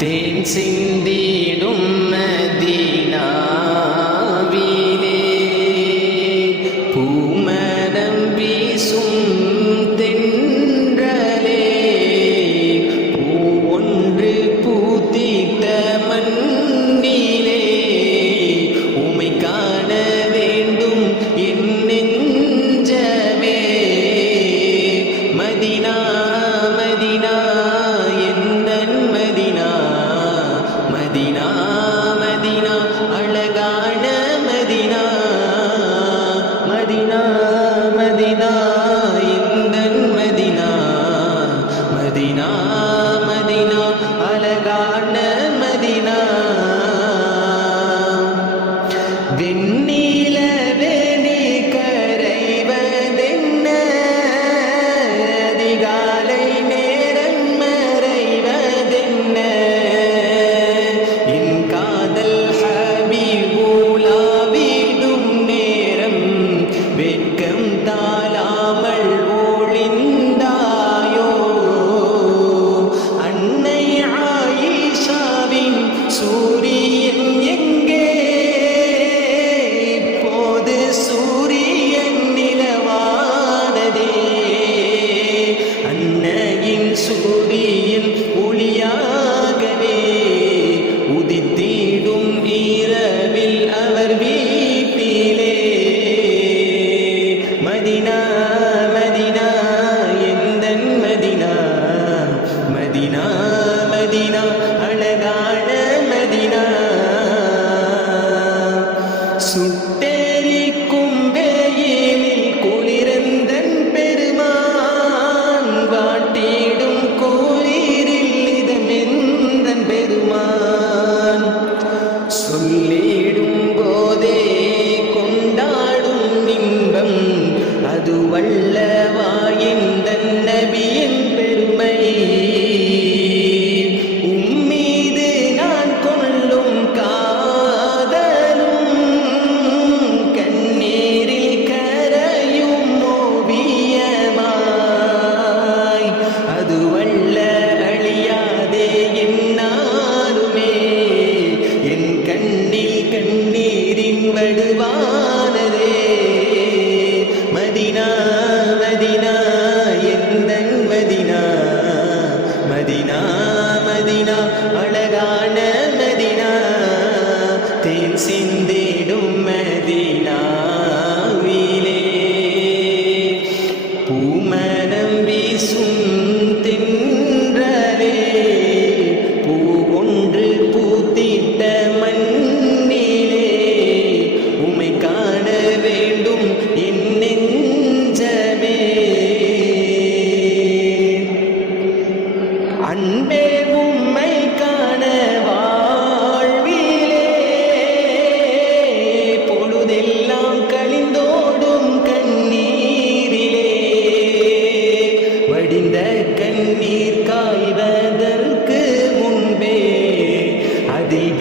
தேன் சிந்திடும் மதீனாவிலே பூமரம் வீசும் தென்றலே பூ ஒன்று பூத்தித்த மண்ணிலே உமை காண வேண்டும் மதினா துடியில் ler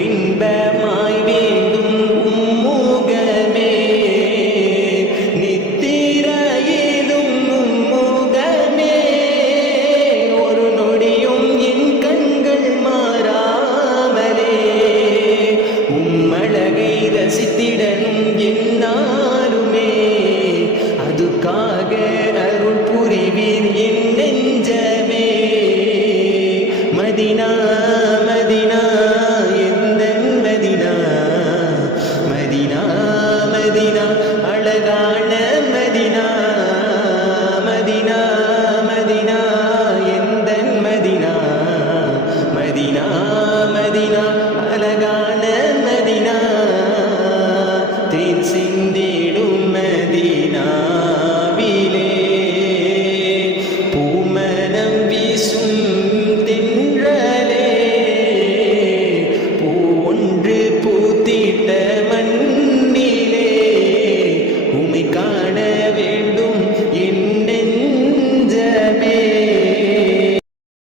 இன்பமாய் வேண்டும் உம்முகமே. நித்திரையிலும் உம்முகமே. ஒரு நொடியும் என் கண்கள் மாறாமலே. உம்மழகை ரசித்திடனும் என்னாலுமே. அதுக்காக அருள் புரிவீர் என் நெஞ்சமே. மதினாம